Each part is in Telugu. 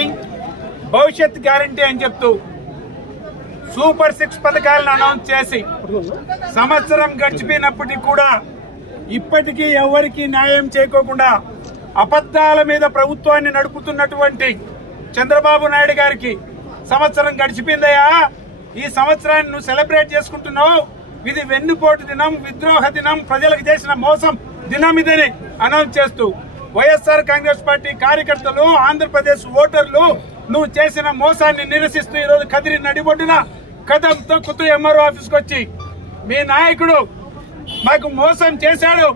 గ్యారంటీ, భవిష్యత్ గ్యారంటీ అని చెప్తూ సూపర్ 6 పథకాలను అనౌన్స్ చేసి సంవత్సరం గడిచిపోయినప్పటికీ కూడా ఇప్పటికీ ఎవరికి న్యాయం చేయకోకుండా అబద్దాల మీద ప్రభుత్వాన్ని నడుపుతున్నటువంటి చంద్రబాబు నాయుడు గారికి సంవత్సరం గడిచిపోయిందయ్యా. ఈ సంవత్సరాన్ని నువ్వు సెలబ్రేట్ చేసుకుంటున్నావు. ఇది వెన్నుపోటు దినం, విద్రోహ దినం, ప్రజలకు చేసిన మోసం దినం ఇదని అనౌన్స్ చేస్తూ వైఎస్ఆర్ కాంగ్రెస్ పార్టీ కార్యకర్తలు, ఆంధ్రప్రదేశ్ ఓటర్లు నువ్వు చేసిన మోసాన్ని నిరసిస్తూ ఈరోజు కదిరి నడిబొడ్డున కదంతో కుతు ఎంఆర్ఓ ఆఫీస్కి వచ్చి మీ నాయకుడు మాకు మోసం చేశాడు,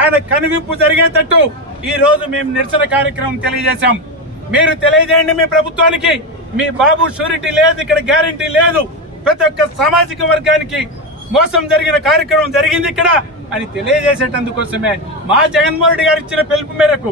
ఆయన కనువిప్పు జరిగేటట్టు ఈ రోజు మేము నిరసన కార్యక్రమం తెలియజేశాం. మీరు తెలియజేయండి మీ ప్రభుత్వానికి, మీ బాబు షూరిటీ లేదు, ఇక్కడ గ్యారంటీ లేదు, ప్రతి ఒక్క సామాజిక వర్గానికి మోసం జరిగిన కార్యక్రమం జరిగింది ఇక్కడ అని తెలియజేసేటందుకోసమే మా జగన్మోహన్ రెడ్డి గారు ఇచ్చిన పిలుపు మేరకు,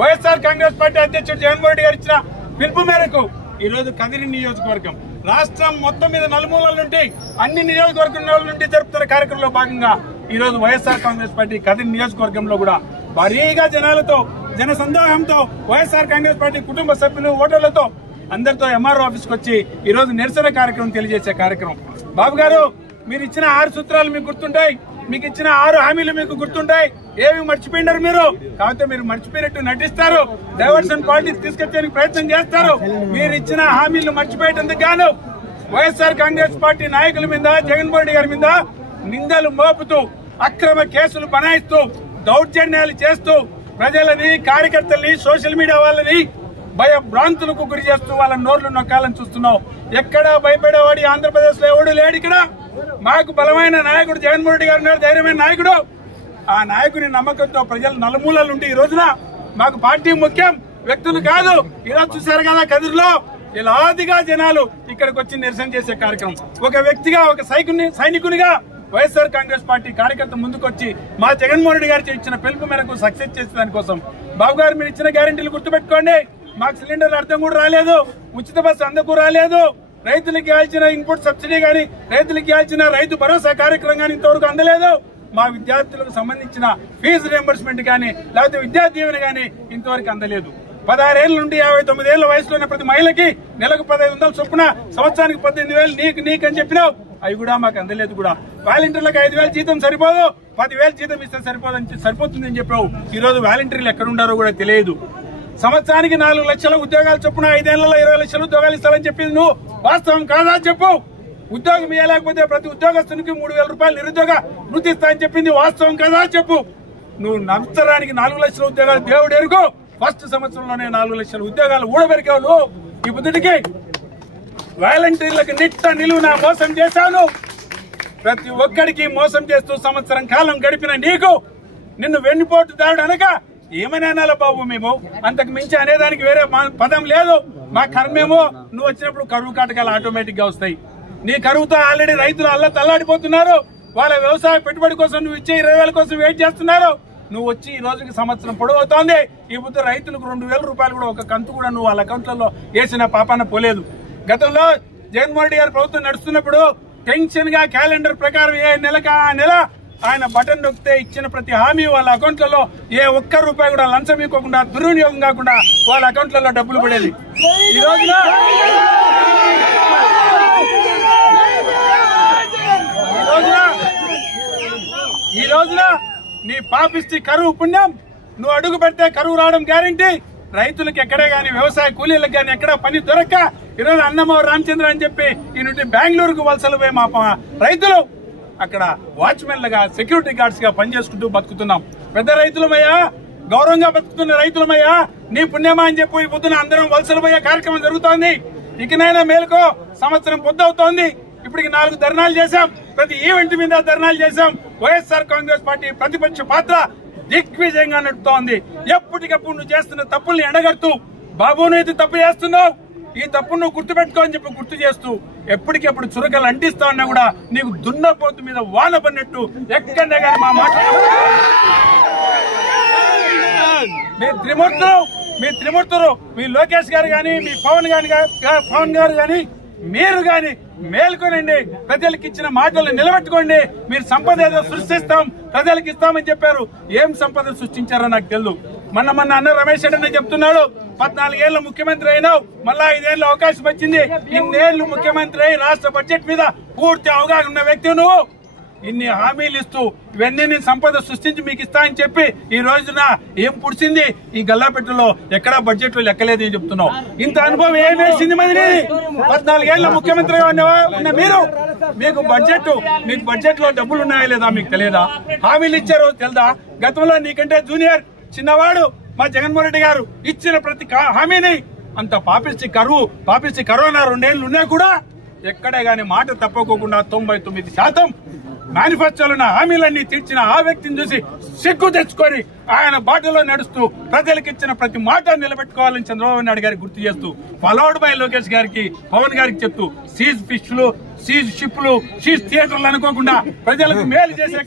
వైఎస్ఆర్ కాంగ్రెస్ పార్టీ అధ్యక్షుడు జగన్మోహన్ రెడ్డి గారు ఇచ్చిన పిలుపు మేరకు ఈ రోజు కదిరి నియోజకవర్గం రాష్ట్రం మొత్తం మీద నలుమూలల నుండి అన్ని నియోజకవర్గాల నుండి జరుపుతున్న కార్యక్రమంలో భాగంగా ఈ రోజు వైఎస్ఆర్ కాంగ్రెస్ పార్టీ కదిరి నియోజకవర్గంలో కూడా భారీగా జనాలతో, జన సందోహంతో వైఎస్ఆర్ కాంగ్రెస్ పార్టీ కుటుంబ సభ్యులు, ఓటర్లతో అందరితో ఎంఆర్ఓ ఆఫీస్కి వచ్చి ఈ రోజు నిరసన కార్యక్రమం తెలియజేసే కార్యక్రమం. బాబు గారు, మీరు ఇచ్చిన 6 సూత్రాలు మీకు గుర్తుంటాయి, మీకు ఇచ్చిన 6 హామీలు మీకు గుర్తుంటాయి. ఏవి మర్చిపోయినారు మీరు? కాకపోతే మీరు మర్చిపోయినట్టు నటిస్తారు, డైవర్షన్ పాలిటిక్స్ తీసుకొచ్చేందుకు ప్రయత్నం చేస్తారు. మీరు ఇచ్చిన హామీలు మర్చిపోయేందుకు గాను వైఎస్ఆర్ కాంగ్రెస్ పార్టీ నాయకుల మీద, జగన్మోహన్ రెడ్డి గారి మీద నిందలు మోపుతూ, అక్రమ కేసులు బనాయిస్తూ, దౌర్జన్యాలు చేస్తూ, ప్రజలని, కార్యకర్తల్ని, సోషల్ మీడియా వాళ్ళని భయభ్రాంతులకు గురి చేస్తూ వాళ్ళ నోర్లు నొక్కాలని చూస్తున్నావు. ఎక్కడా భయపడేవాడి ఆంధ్రప్రదేశ్ లో ఎవడు లేడు. ఇక్కడ మాకు బలమైన నాయకుడు జగన్మోహన్ రెడ్డి గారు ఉన్నారు, ధైర్యమైన నాయకుడు. ఆ నాయకుని నమ్మకంతో ప్రజలు నలుమూలల నుండి ఈ రోజున మాకు పార్టీ ముఖ్యం, వ్యక్తులు కాదు. ఈరోజు చూశారు కదా కదిరిలో ఇలాదిగా జనాలు ఇక్కడికి వచ్చి నిరసన చేసే కార్యక్రమం. ఒక వ్యక్తిగా, ఒక సైనికునిగా వైఎస్ఆర్ కాంగ్రెస్ పార్టీ కార్యకర్త ముందుకొచ్చి మా జగన్మోహన్ రెడ్డి గారు ఇచ్చిన పిలుపు మేరకు సక్సెస్ చేసే దానికోసం బాబు గారు మీరు ఇచ్చిన గ్యారెంటీలు గుర్తుపెట్టుకోండి. మాకు సిలిండర్లు అర్థం కూడా రాలేదు, ఉచిత బస్సు అందకు రాలేదు, రైతులకు ఇవ్వాల్సిన ఇన్పుట్ సబ్సిడీ గానీ, రైతులకు ఇవ్వాల్సిన రైతు భరోసా కార్యక్రమం గానీ ఇంతవరకు అందలేదు. మా విద్యార్థులకు సంబంధించిన ఫీజు రియంబర్స్మెంట్ గానీ, లేకపోతే విద్యా దీవెన గానీ ఇంతవరకు అందలేదు. 16 ఏళ్ల నుండి 59 ఏళ్ల వయసులో ఉన్న ప్రతి మహిళకి నెలకు 1500 చొప్పున, సంవత్సరానికి 18,000 నీకని చెప్పినావు, అవి కూడా మాకు అందలేదు. కూడా వాలంటీర్లకు 5,000 జీతం సరిపోదు, 10,000 జీతం ఇస్తే సరిపోతుందని చెప్పావు. ఈ రోజు వాలంటీర్లు ఎక్కడుండారో కూడా తెలియదు. సంవత్సరానికి 4 లక్షల ఉద్యోగాలు చొప్పున 5 ఏళ్లలో 20 లక్షల ఉద్యోగాలు ఇస్తారని చెప్పింది నువ్వు వాస్తవం కాదా చెప్పు. ఉద్యోగం ఇవ్వలేకపోతే ప్రతి ఉద్యోగస్తునికి 3,000 రూపాయలు నిరుద్యోగ వృత్తి ఇస్తారని చెప్పింది వాస్తవం కాదా చెప్పు. నువ్వు సంవత్సరానికి 4 లక్షల ఉద్యోగాలు దేవుడు ఎరుగు, ఫస్ట్ సంవత్సరంలోనే 4 లక్షల ఉద్యోగాలు ఊడబెరికావు నువ్వు. ఈ బుద్ధుడికి వాలంటీర్లకు నిట్ట నిలువున మోసం చేశాను. ప్రతి ఒక్కడికి మోసం చేస్తూ సంవత్సరం కాలం గడిపిన నీకు నిన్ను వెన్నుపోటు దాడు అనక ఏమని అనాల బాబు? మేము అంతకు మించి అనేదానికి వేరే పదం లేదు. మా కర్మేమో నువ్వు వచ్చినప్పుడు కరువు కాటకాలు ఆటోమేటిక్ గా వస్తాయి. నీ కరువుతో ఆల్రెడీ రైతులు తల్లాడిపోతున్నారు. వాళ్ళ వ్యవసాయ పెట్టుబడి కోసం నువ్వు ఇచ్చే 20,000 కోసం వెయిట్ చేస్తున్నారు. నువ్వు వచ్చి ఈ రోజుకి సంవత్సరం పొడవుతోంది. ఈ బుద్ధ రైతులకు 2,000 రూపాయలు కూడా ఒక కంతు కూడా నువ్వు వాళ్ళ అకౌంట్లలో వేసిన పాపాన పోలేదు. గతంలో జగన్మోహన్ రెడ్డి గారి ప్రభుత్వం నడుస్తున్నప్పుడు టెన్షన్ గా క్యాలెండర్ ప్రకారం ఏ నెలకు ఆ నెల ఆయన బటన్ నొక్కితే ఇచ్చిన ప్రతి హామీ వాళ్ళ అకౌంట్లలో ఏ ఒక్క రూపాయి కూడా లంచం ఇవ్వకుండా, దుర్వినియోగం కాకుండా వాళ్ళ అకౌంట్లలో డబ్బులు పడేది. ఈ రోజున నీ పాపిష్టి కరువు పుణ్యం, నువ్వు అడుగు పెడితే కరువు రావడం గ్యారంటీ. రైతులకు ఎక్కడే గాని, వ్యవసాయ కూలీలకు గాని ఎక్కడ పని దొరక్క ఈరోజు అన్నమో రామచంద్ర అని చెప్పి ఈ నుండి బెంగళూరుకు వలసలు పోయి మా రైతులు అక్కడ వాచ్మెన్లుగా, సెక్యూరిటీ గార్డ్స్ గా పనిచేసుకుంటూ బతుకుతున్నాం. పెద్ద రైతులమయ్యా, గౌరవంగా బతుకుతున్న రైతులమయ్యా, నీ పుణ్యమా అని చెప్పి ఈ పొద్దున అందరం వలసలు పోయే కార్యక్రమం జరుగుతోంది. ఇకనైనా మేలుకో, సంవత్సరం పొద్దవుతోంది. ఇప్పటికి 4 ధర్నాలు చేశాం, ప్రతి ఈవెంట్ మీద ధర్నాలు చేశాం. వైఎస్ఆర్ కాంగ్రెస్ పార్టీ ప్రతిపక్ష పాత్ర దిగ్విజయంగా నడుపుతోంది. ఎప్పటికప్పుడు నువ్వు చేస్తున్న తప్పుల్ని ఎండగడుతూ, బాబు నువ్వు తప్పు చేస్తున్నావు, ఈ తప్పు నువ్వు గుర్తుపెట్టుకో అని చెప్పి గుర్తు చేస్తూ ఎప్పటికెప్పుడు చురకలు అంటిస్తా ఉన్నా కూడా నీకు దున్నపోతు మీద వాన పడినట్టు ఎక్కడనే కానీ మా మాట మీ త్రిమూర్తులు మీ లోకేష్ గారు గాని, మీ పవన్ గారు గాని, మీరు గాని మేల్కొనండి. ప్రజలకు ఇచ్చిన మాటలను నిలబెట్టుకోండి. మీరు సంపద ఏదో సృష్టిస్తాం, ప్రజలకు ఇస్తామని చెప్పారు. ఏం సంపద సృష్టించారో నాకు తెలియదు. మొన్న అన్న రమేష్ రెడ్డి చెప్తున్నాడు, 14 ఏళ్ల ముఖ్యమంత్రి అయినావు, మళ్ళా 5 ఏళ్ల అవకాశం వచ్చింది. ఇన్నేళ్లు ముఖ్యమంత్రి అయి రాష్ట్ర బడ్జెట్ మీద పూర్తి అవగాహన ఉన్న వ్యక్తి నువ్వు. ఇన్ని హామీలు ఇస్తూ ఇవన్నీ సంపద సృష్టించి మీకు ఇస్తా అని చెప్పి ఈ రోజున ఏం పుడిచింది? ఈ గల్లాపెట్టులో ఎక్కడా బడ్జెట్ లో లెక్కలేదు అని చెప్తున్నావు. ఇంత అనుభవం ఏం వేసింది మరి? 14 ఏళ్ల ముఖ్యమంత్రి ఉన్న మీరు మీకు బడ్జెట్ లో డబ్బులు ఉన్నాయా లేదా మీకు తెలియదా? హామీలు ఇచ్చారో తెలుదా? గతంలో నీకంటే జూనియర్ చిన్నవాడు మా జగన్మోహన్ రెడ్డి గారు ఇచ్చిన ప్రతి హామీని అంత పాపిష్టి కరోనా 2 ఏళ్లు ఉన్నా కూడా ఎక్కడే గాని మాట తప్పకోకుండా 99% మేనిఫెస్టోలో ఉన్న హామీలన్నీ తీర్చిన ఆ వ్యక్తిని చూసి సిగ్గు తెచ్చుకొని ఆయన బాటలో నడుస్తూ ప్రజలకు ఇచ్చిన ప్రతి మాట నిలబెట్టుకోవాలని చంద్రబాబు నాయుడు గారికి గుర్తు చేస్తూ, ఫాలోడ్ బై లోకేష్ గారికి, పవన్ గారికి చెప్తూ సీజ్ ఫిష్లు, సీజ్ షిప్లు, సీజ్ థియేటర్లు అనుకోకుండా ప్రజలకు మేలు చేసే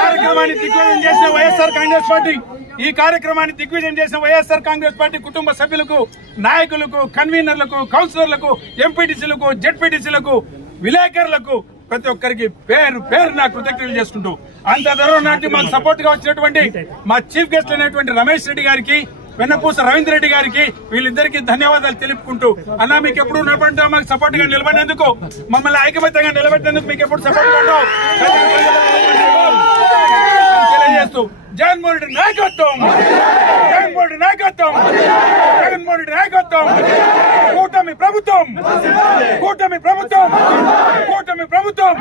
కార్యక్రమాన్ని దిగ్విజయం చేసిన వైఎస్ఆర్ కాంగ్రెస్ పార్టీ ఈ కార్యక్రమాన్ని దిగ్విజయం చేసిన వైఎస్ఆర్ కాంగ్రెస్ పార్టీ కుటుంబ సభ్యులకు, నాయకులకు, కన్వీనర్లకు, కౌన్సిలర్లకు, ఎంపీటీసీలకు, జెడ్పీటీసీలకు, విలేకరులకు ప్రతి ఒక్కరికి పేరు నా కృతజ్ఞతలు చేసుకుంటూ, అంత దూరం నాటి మాకు సపోర్ట్ గా వచ్చినటువంటి మా చీఫ్ గెస్ట్ అయినటువంటి రమేష్ రెడ్డి గారికి, వెన్నపూస రవీంద్ర రెడ్డి గారికి, వీళ్ళిద్దరికీ ధన్యవాదాలు తెలుపుకుంటూ, అన్నా మీకు ఎప్పుడు ఉన్నప్పుడు మాకు సపోర్ట్ గా నిలబడినందుకు, మమ్మల్ని ఐకమత్యంగా నిలబెట్టేందుకు మీకు ఎప్పుడు సపోర్ట్ గా ఉంటాం తెలియజేస్తూ, జగన్మోహన్ రెడ్డి నాయకత్వం, జగన్మోహన్ రెడ్డి నాయకత్వం, జగన్మోహన్ రెడ్డి నాయకత్వం, కూటమి ప్రభుత్వం, కూటమి ప్రభుత్వం, కూటమి ప్రభుత్వం.